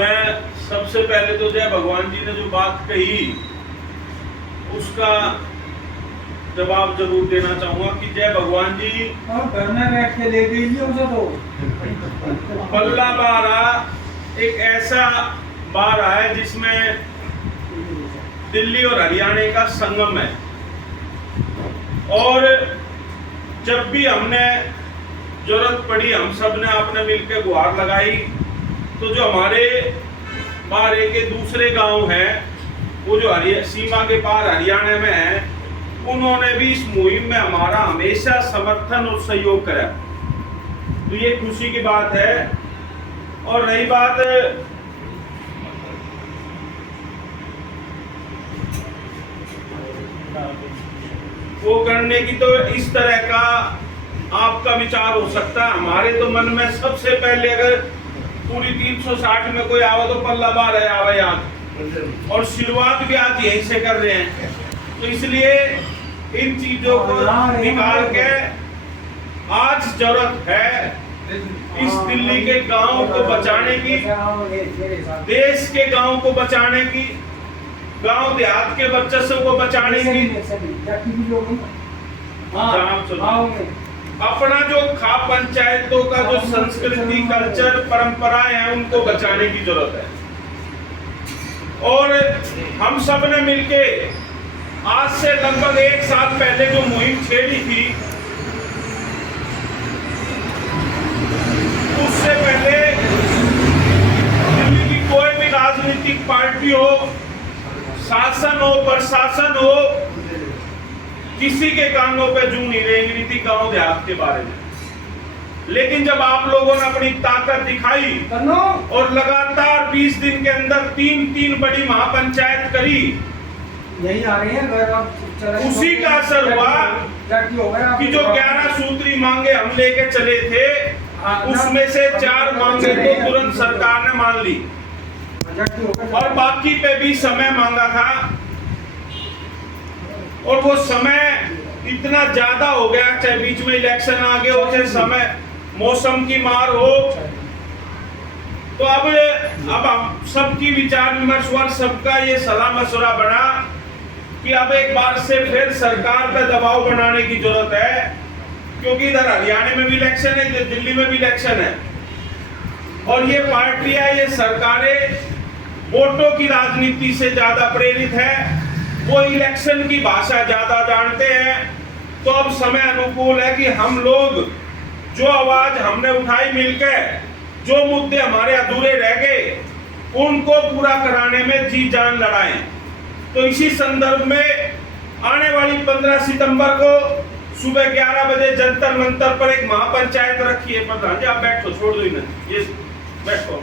मैं सबसे पहले तो जय भगवान जी ने जो बात कही उसका जवाब जरूर देना चाहूंगा कि जय भगवान जी घर में बैठ के ले लीजिए उसे तो पल्ला बारा एक ऐसा बारा है जिसमें दिल्ली और हरियाणा का संगम है। और जब भी हमने जरूरत पड़ी हम सब ने आपने मिलकर गुहार लगाई, तो जो हमारे बारे के दूसरे गांव हैं वो जो सीमा के पार हरियाणा में है, उन्होंने भी इस मुहिम में हमारा हमेशा समर्थन और सहयोग करा। तो ये खुशी की बात है। और रही बात वो करने की, तो इस तरह का आपका विचार हो सकता है। हमारे तो मन में सबसे पहले अगर पूरी 360 में कोई आवा तो पल्ला बार है आवा याद, और शुरुआत भी आज यहीं से कर रहे हैं। तो इसलिए इन चीजों को निकाल के आज जरूरत है इस दिल्ली के गांव को बचाने की, देश के गांव को बचाने की, गांव देहात के वर्चस्व को बचाने की, अपना जो खा पंचायतों का जो संस्कृति कल्चर परंपराएं हैं उनको बचाने की जरूरत है। और हम सब ने मिलके आज से लगभग 1 साल पहले जो मुहिम छेड़ी थी, उससे पहले दिल्ली की कोई भी राजनीतिक पार्टी हो, शासन हो, प्रशासन हो, किसी के कानों पे जू नहीं रेंग थी गांव देहात के बारे में। लेकिन जब आप लोगों ने अपनी ताकत दिखाई और लगातार 20 दिन के अंदर 3 बड़ी महापंचायत करी, यही आ रहे हैं, उसी का असर हुआ कि जो 11 सूत्री मांगे हम लेके चले थे, उसमें से 4 मांगे तो तुरंत सरकार ने मान ली और बाकी पे भी समय मांगा था। और वो समय इतना ज्यादा हो गया, चाहे बीच में इलेक्शन आ गए हो, चाहे समय मौसम की मार हो, तो अब हम सबकी विचार विमर्श हुआ, सबका ये सलाह मशवरा बना कि अब एक बार से फिर सरकार पे दबाव बनाने की जरूरत है, क्योंकि इधर हरियाणा में भी इलेक्शन है, इधर दिल्ली में भी इलेक्शन है। और ये पार्टियां, ये सरकारें वोटों की राजनीति से ज्यादा प्रेरित है, वो इलेक्शन की भाषा ज्यादा जानते हैं। तो अब समय अनुकूल है कि हम लोग जो आवाज हमने उठाई मिलकर, जो मुद्दे हमारे अधूरे रह गए, उनको पूरा कराने में जी जान लड़ाएं। तो इसी संदर्भ में आने वाली 15 सितंबर को सुबह 11 बजे जंतर मंतर पर एक महापंचायत रखी है। प्रधान जी आप बैठो, छोड़ दो इन्हें, ये बैठो।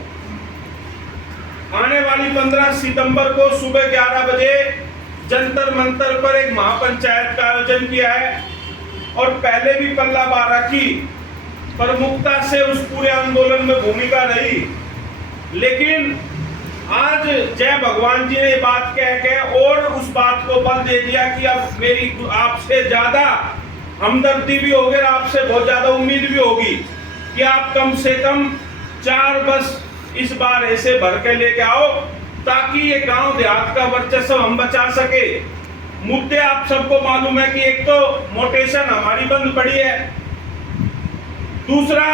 आने वाली 15 सितंबर को सुबह 11 बजे जंतर मंतर पर एक महापंचायत का आयोजन किया है। और पहले भी पल्ला बारा की प्रमुखता से उस पूरे आंदोलन में भूमिका रही, लेकिन आज जय भगवान जी ने बात कह के और उस बात को बल दे दिया कि अब मेरी आपसे ज्यादा हमदर्दी भी होगी, आपसे बहुत ज्यादा उम्मीद भी होगी कि आप कम से कम 4 बस इस बार ऐसे भर के लेके आओ, ताकि ये गांव देहात का वर्चस्व हम बचा सके। मुद्दे आप सबको मालूम है कि एक तो मोटेशन हमारी बंद पड़ी है, दूसरा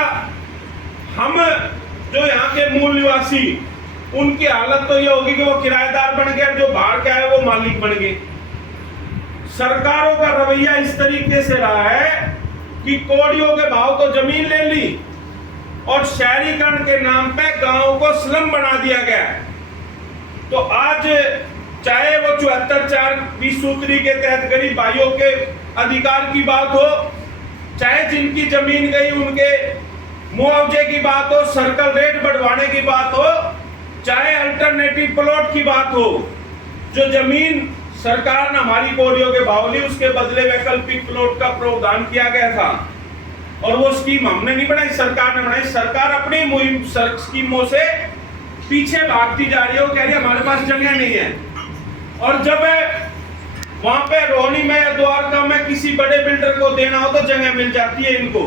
हम जो यहाँ के मूल निवासी, उनकी हालत तो ये होगी कि वो किराएदार बन गए, जो बाहर के आए वो मालिक बन गए। सरकारों का रवैया इस तरीके से रहा है कि कौड़ियों के भाव तो जमीन ले ली और शहरीकरण के नाम पे गांव को स्लम बना दिया गया। तो आज चाहे वो 74 20 सूत्री के तहत गरीब भाइयों के अधिकार की बात हो, चाहे जिनकी जमीन गई उनके मुआवजे की बात हो, सर्कल रेट बढ़वाने की बात हो, चाहे अल्टरनेटिव प्लॉट की बात हो, जो जमीन सरकार ने हमारी कौड़ियों के भाव ली, उसके बदले वैकल्पिक प्लॉट का प्रावधान किया गया था। और वो स्कीम हमने नहीं बनाई, सरकार ने बनाई। सरकार अपनी मुहिम स्कीमों से पीछे भागती जा रही है, वो कह रही है हमारे पास जगह नहीं है। और जब वहां पे रोहनी में या द्वारका में किसी बड़े बिल्डर को देना हो तो जगह मिल जाती है इनको।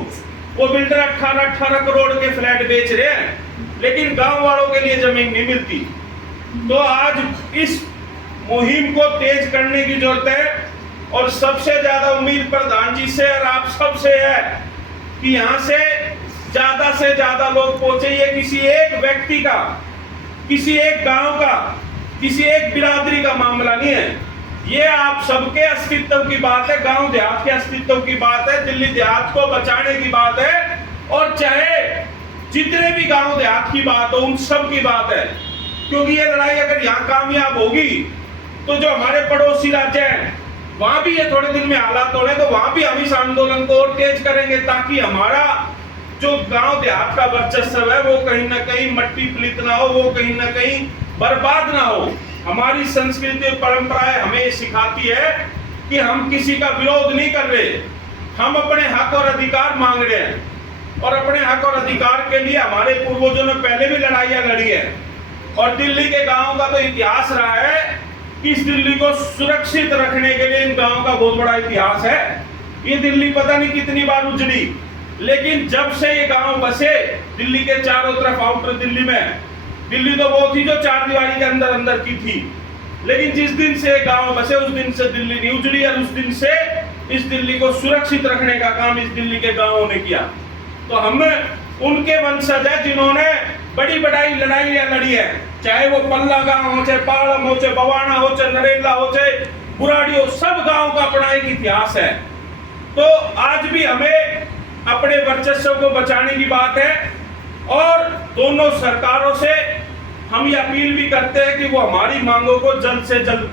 वो बिल्डर 18 करोड़ के फ्लैट बेच रहे हैं, लेकिन गांव वालों के लिए जमीन नहीं मिलती। तो आज इस मुहिम को तेज करने की जरूरत है और सबसे ज्यादा उम्मीद प्रधान जी से और आप सब से है कि यहां से ज्यादा लोग पहुंचे। ये किसी एक व्यक्ति का, किसी एक गांव का, किसी एक बिरादरी का मामला नहीं है, ये आप सबके अस्तित्व की बात है, गांव देहात के अस्तित्व की बात है, दिल्ली देहात को बचाने की बात है। और चाहे जितने भी गांव देहात की बात हो, उन सब की बात है, क्योंकि ये लड़ाई अगर यहाँ कामयाब होगी तो जो हमारे पड़ोसी राज्य हैं वहां भी ये थोड़े दिन में हालात हो रहे हैं, तो वहां भी हम इस आंदोलन को और तेज करेंगे ताकि हमारा जो गांव देहात का वर्चस्व है वो कहीं ना कहीं मट्टी पलित ना हो, वो कहीं ना कहीं बर्बाद ना हो। हमारी संस्कृति और परंपराएं हमें ये सिखाती है कि हम किसी का विरोध नहीं कर रहे, हम अपने हक और अधिकार मांग रहे हैं। और अपने हक और अधिकार के लिए हमारे पूर्वजों ने पहले भी लड़ाइयां लड़ी है और दिल्ली के गांवों का तो इतिहास रहा है कि इस दिल्ली को सुरक्षित रखने के लिए इन गांवों का बहुत बड़ा इतिहास है। ये दिल्ली पता नहीं कितनी बार उजड़ी, लेकिन जब से ये गांव बसे दिल्ली के चारों तरफ, आउटर दिल्ली में, दिल्ली तो वो थी जो चार दीवारी के अंदर अंदर की थी, लेकिन जिस दिन से गांव बसे उस दिन से दिल्ली नहीं उजड़ी और उस दिन से इस दिल्ली को सुरक्षित रखने का काम इस दिल्ली के गांवों ने किया। तो हम उनके वंशज है जिन्होंने बड़ी बड़ी लड़ाइयां लड़ी है, चाहे वो पल्ला गांव हो, चाहे पालम हो, चाहे बवाना हो, चाहे नरेला हो, चाहे बुराड़ी हो, सब गांव का अपना एक इतिहास है। तो आज भी हमें अपने वर्चस्व को बचाने की बात है और दोनों सरकारों से हम ये अपील भी करते हैं कि वो हमारी मांगों को जल्द से जल्द